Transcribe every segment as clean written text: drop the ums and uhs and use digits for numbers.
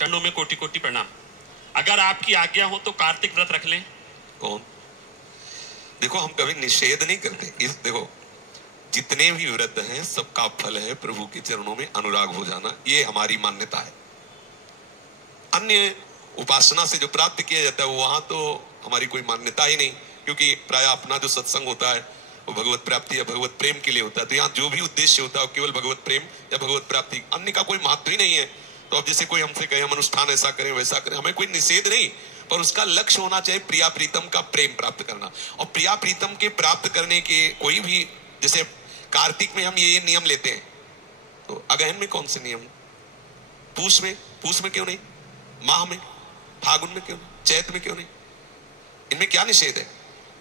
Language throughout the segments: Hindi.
चरणों में कोटि कोटि प्रणाम। अगर आपकी आज्ञा हो तो कार्तिक व्रत रख लें। कौन? देखो, हम कभी निषेध नहीं करते। इस देखो, जितने भी व्रत हैं सबका फल है प्रभु के चरणों में अनुराग हो जाना, ये हमारी मान्यता है। अन्य उपासना से जो प्राप्त किया जाता है वो वहां तो हमारी कोई मान्यता ही नहीं, क्योंकि प्राय अपना जो सत्संग होता है वो भगवत प्राप्ति या भगवत प्रेम के लिए होता है। तो यहाँ जो भी उद्देश्य होता है वो केवल भगवत प्रेम या भगवत प्राप्ति, अन्य का कोई महत्व ही नहीं है। तो अब जैसे कोई हमसे कहे हम अनुष्ठान ऐसा करें वैसा करें, हमें कोई निषेध नहीं, पर उसका लक्ष्य होना चाहिए प्रिया प्रीतम का प्रेम प्राप्त करना। और प्रिया प्रीतम के प्राप्त करने के कोई भी, जैसे कार्तिक में हम ये नियम लेते हैं, तो अगहन में कौन से नियम? पूष में क्यों नहीं? माह में, फागुन में क्यों नहीं? चैत में क्यों नहीं? इनमें क्या निषेध है?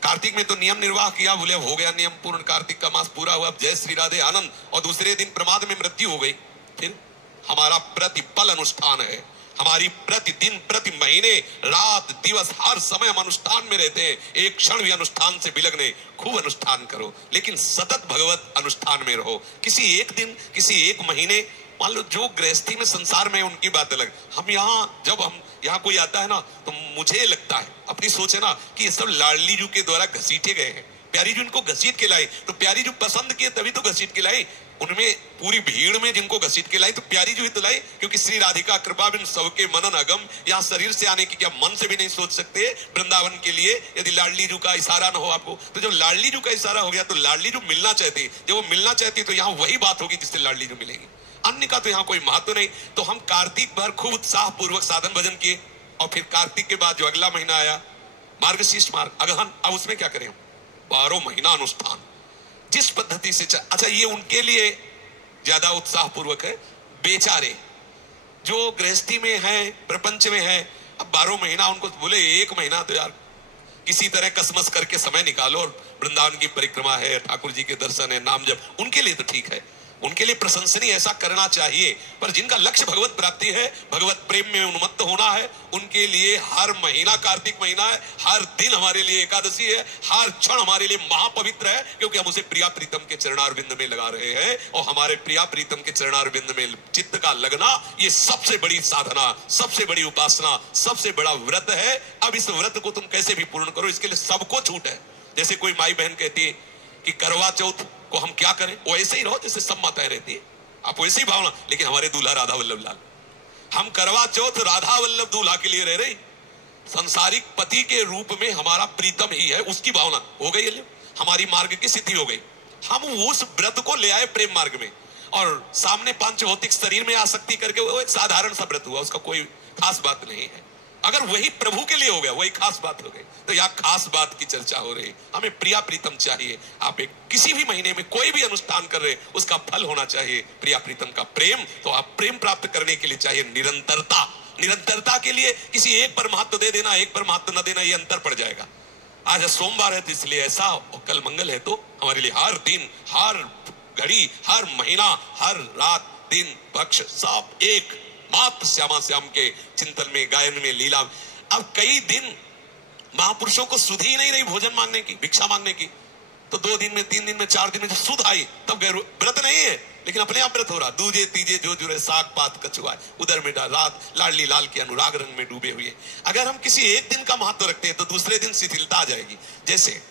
कार्तिक में तो नियम निर्वाह किया, बोले अब हो गया नियम पूर्ण, कार्तिक का मास पूरा हुआ, अब जय श्री राधे आनंद, और दूसरे दिन प्रमाद में मृत्यु हो गई। फिर हमारा प्रतिपल अनुष्ठान है, हमारी प्रतिदिन प्रति महीने रात दिवस हर समय हम अनुष्ठान में रहते हैं। एक क्षण भी अनुष्ठान से विलग्न, खूब अनुष्ठान करो, लेकिन सतत भगवत अनुष्ठान में रहो। किसी एक दिन, किसी एक महीने, मान लो जो गृहस्थी में संसार में उनकी बात अलग। हम यहाँ, जब हम यहाँ कोई आता है ना, तो मुझे लगता है, अपनी सोच है ना, कि ये सब लाडली जू के द्वारा घसीटे गए हैं। प्यारी जू इनको घसीट के लाई, तो प्यारी जू पसंद किए तभी तो घसीट के लाई। उनमें पूरी भीड़ में जिनको घसीट के लाई तो प्यारी जू ही तो लाई, क्योंकि श्री राधिका कृपा बिन सबके मनन अगम। यहाँ शरीर से आने की क्या मन से भी नहीं सोच सकते वृंदावन के लिए, यदि लाडली जू का इशारा न हो आपको। तो जब लाडली जू का इशारा हो गया तो लाडली जू मिलना चाहती, जब वो मिलना चाहती तो यहाँ वही बात होगी जिससे लाडली जू मिलेगी, अन्य का तो यहाँ कोई महत्व नहीं। तो हम कार्तिक भर खूब उत्साह पूर्वक साधन भजन किए, और फिर कार्तिक के बाद जो अगला महीना आया मार्गशीर्ष मार्ग अगहन, अब उसमें क्या करें? 12 महीना अनुष्ठान जिस पद्धति से अच्छा, ये उनके लिए ज्यादा उत्साह पूर्वक है। बेचारे जो गृहस्थी में है, प्रपंच में है, अब 12 महीना उनको बोले 1 महीना तो यार किसी तरह कसमस करके समय निकालो, और वृंदावन की परिक्रमा है, ठाकुर जी के दर्शन है, नाम जप, उनके लिए तो ठीक है, उनके लिए प्रशंसनीय, ऐसा करना चाहिए। पर जिनका लक्ष्य भगवत प्राप्ति है, भगवत प्रेम में उन्मत्त होना है, उनके लिए हर महीना कार्तिक महीना है, हर दिन हमारे लिए एकादशी है, हर क्षण हमारे लिए महापवित्र है, क्योंकि हम उसे प्रिया प्रीतम के चरणारविंद में लगा रहे हैं। और हमारे प्रिया प्रीतम के चरणारविंद में चित्त का लगना, ये सबसे बड़ी साधना, सबसे बड़ी उपासना, सबसे बड़ा व्रत है। अब इस व्रत को तुम कैसे भी पूर्ण करो, इसके लिए सबको छूट है। जैसे कोई माई बहन कहती है कि करवा चौथ को हम क्या करें, वो ऐसे ही रहो जैसे सब माताएं रहती है, आप वैसे ही भावना। लेकिन हमारे दूल्हा राधा वल्लभ लाल, हम करवा चौथ राधा वल्लभ दूल्हा के लिए रह रहे, संसारिक पति के रूप में हमारा प्रीतम ही है, उसकी भावना हो गई है, हमारी मार्ग की सिद्धि हो गई। हम उस व्रत को ले आए प्रेम मार्ग में, और सामने पांच भौतिक शरीर में आसक्ति करके वो एक साधारण सा व्रत हुआ, उसका कोई खास बात नहीं है। अगर वही प्रभु के लिए हो गया, वही खास बात हो गई। तो यहाँ खास बात की चर्चा हो रही, हमें प्रिया प्रीतम चाहिए। आप एक किसी भी महीने में कोई भी अनुष्ठान कर रहे, उसका फल होना चाहिए प्रिया प्रीतम का प्रेम। तो आप प्रेम प्राप्त करने के लिए चाहिए निरंतरता। निरंतरता के लिए किसी एक पर महत्व दे देना, एक पर महत्व न देना, ये अंतर पड़ जाएगा। आज सोमवार है तो इसलिए ऐसा, और कल मंगल है तो हमारे लिए हर दिन, हर घड़ी, हर महीना, हर रात, दिन, पक्ष सब एक मात्र श्यामा श्याम के चिंतन में, गायन में, लीला। अब कई दिन महापुरुषों को सुध ही नहीं रही भोजन मांगने की, भिक्षा मांगने की। तो 2 दिन में, 3 दिन में, 4 दिन में जो सुध आई, तब व्रत नहीं है, लेकिन अपने आप व्रत हो रहा। दूजे तीजे जो जुड़े साग पात कछुआ, उधर में रात लाडली लाल के अनुराग रंग में डूबे हुए। अगर हम किसी एक दिन का महत्व रखते हैं तो दूसरे दिन शिथिलता आ जाएगी। जैसे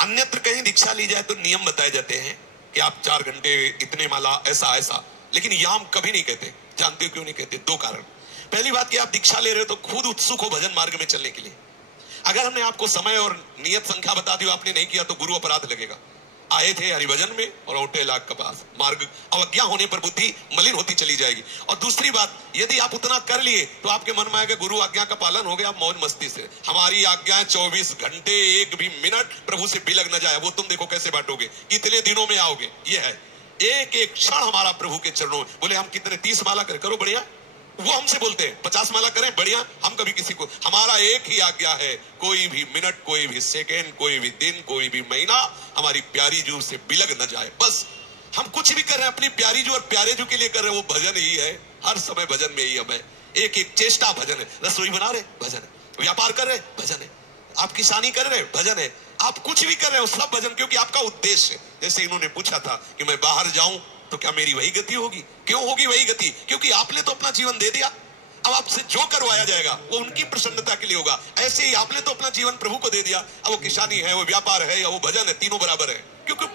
अन्यत्र कहीं दीक्षा ली जाए तो नियम बताए जाते हैं कि आप 4 घंटे इतने माला, ऐसा ऐसा, लेकिन यहां हम कभी नहीं कहते। जानते हो क्यों नहीं कहते? 2 कारण। पहली बात कि आप दीक्षा ले रहे हो तो खुद उत्सुक हो भजन मार्ग में चलने के लिए। अगर हमने आपको समय और नियत संख्या बता दी, आपने नहीं किया तो गुरु अपराध लगेगा। आए थे हरिभजन में और औटे लाख कपास, मार्ग अवज्ञा होने पर बुद्धि मलिन होती चली जाएगी। और दूसरी बात, यदि आप उतना कर लिए तो आपके मन में आएगा गुरु आज्ञा का पालन हो गया, मौज मस्ती से। हमारी आज्ञाएं 24 घंटे, एक भी मिनट प्रभु से बिलग न जाए, वो तुम देखो कैसे बांटोगे, कितने दिनों में आओगे। ये है एक एक क्षण हमारा प्रभु के चरणों में। बोले हम कितने 30 माला करें, करो बढ़िया, वो हमसे बोलते हैं 50 माला करें, बढ़िया। हम कभी किसी को, हमारा एक ही आज्ञा है, कोई भी मिनट, कोई भी सेकेंड, कोई भी दिन, कोई भी महीना हमारी प्यारी जू से बिलग न जाए। बस हम कुछ भी कर रहे हैं अपनी प्यारी जू और प्यारे जू के लिए कर रहे हैं, वो भजन ही है। हर समय भजन में ही हमें एक एक चेष्टा भजन है। रसोई बना रहे, भजन है। व्यापार कर रहे, भजन है। आप किसानी कर रहे, भजन है। आप कुछ भी कर रहे हो, सब भजन, क्योंकि आपका उद्देश्य है। जैसे इन्होंने पूछा था कि मैं बाहर जाऊं तो क्या मेरी वही गति होगी? क्यों होगी वही गति? क्योंकि आपने तो अपना जीवन दे दिया। अब आपसे जो करवाया जाएगा वो उनकी प्रसन्नता के लिए होगा। ऐसे ही आपने तो अपना जीवन प्रभु को दे दिया, अब वो किसानी है, वो व्यापार है या वो भजन है, तीनों बराबर है, क्योंकि